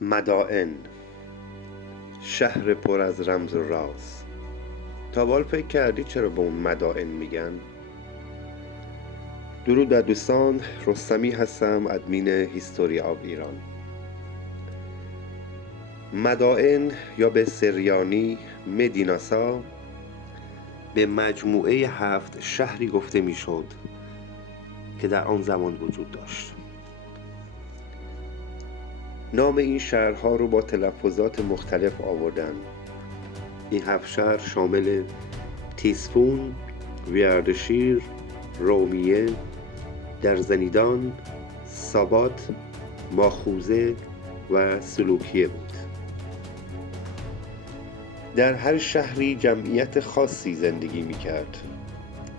مدائن، شهر پر از رمز و راز. تا بال فکر کردی چرا به اون مدائن میگن؟ درود بر دوستان، رستمی هستم، ادمین هیستوری آف ایران. مدائن یا به سریانی مدیناسا به مجموعه 7 شهری گفته میشد که در آن زمان وجود داشت. نام این شهرها رو با تلفظات مختلف آوردن. این 7 شهر شامل تیسفون، ویاردشیر، رومیه، درزنیدان، سابات، ماخوذه و سلوکیه بود. در هر شهری جمعیت خاصی زندگی می‌کرد.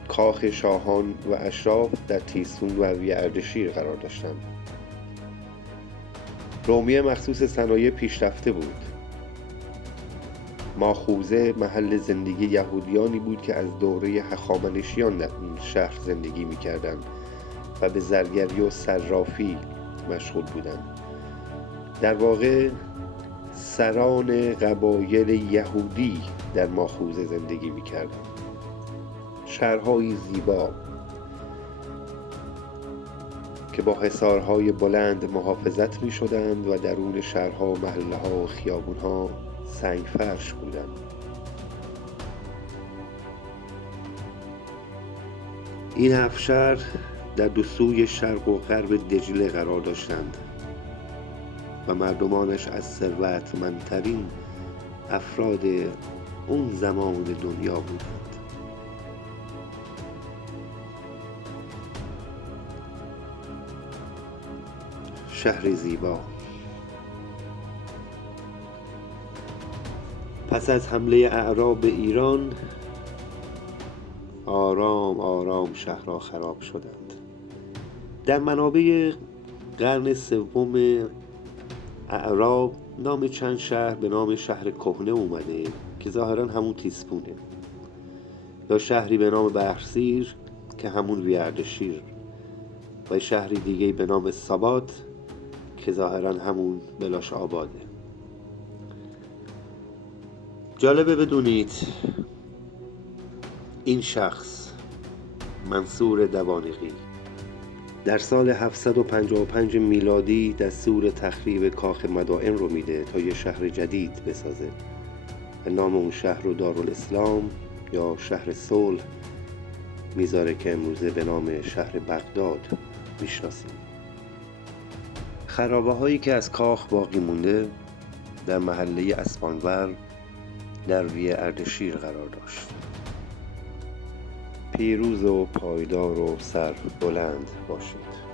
کاخ شاهان و اشراف در تیسفون و ویاردشیر قرار داشتند. رومیه مخصوص صنایع پیشرفته بود. ماخوذه محل زندگی یهودیانی بود که از دوره هخامنشیان در این شهر زندگی می‌کردند و به زرگری و صرافی مشغول بودند. در واقع سران قبایل یهودی در ماخوذه زندگی می‌کردند. شهرهایی زیبا که با حصارهای بلند محافظت می‌شدند و درون شهرها و محله‌ها و خیابون‌ها سنگ فرش بودند. این 7 شهر در دو سوی شرق و غرب دجله قرار داشتند و مردمانش از ثروتمندترین افراد اون زمان دنیا بودند. شهر زیبا. پس از حمله اعراب به ایران آرام آرام شهرها خراب شدند. در منابع قرن سوم اعراب نام چند شهر به نام شهر کهنه اومده که ظاهرا همون تیسفونه، یا شهری به نام بحرسیر که همون ویاردشیر، و شهری دیگه به نام سابات که ظاهرا همون بلاش آباده. جالبه بدونید این شخص منصور دوانقی در سال 755 میلادی دستور تخریب کاخ مدائن رو میده تا یه شهر جدید بسازه و نام اون شهر رو دارالاسلام یا شهر صلح میذاره که امروزه به نام شهر بغداد میشناسیم. خرابه هایی که از کاخ باقی مونده در محله اسپانور در ویاردشیر قرار داشت. پیروز و پایدار و سر بلند باشید.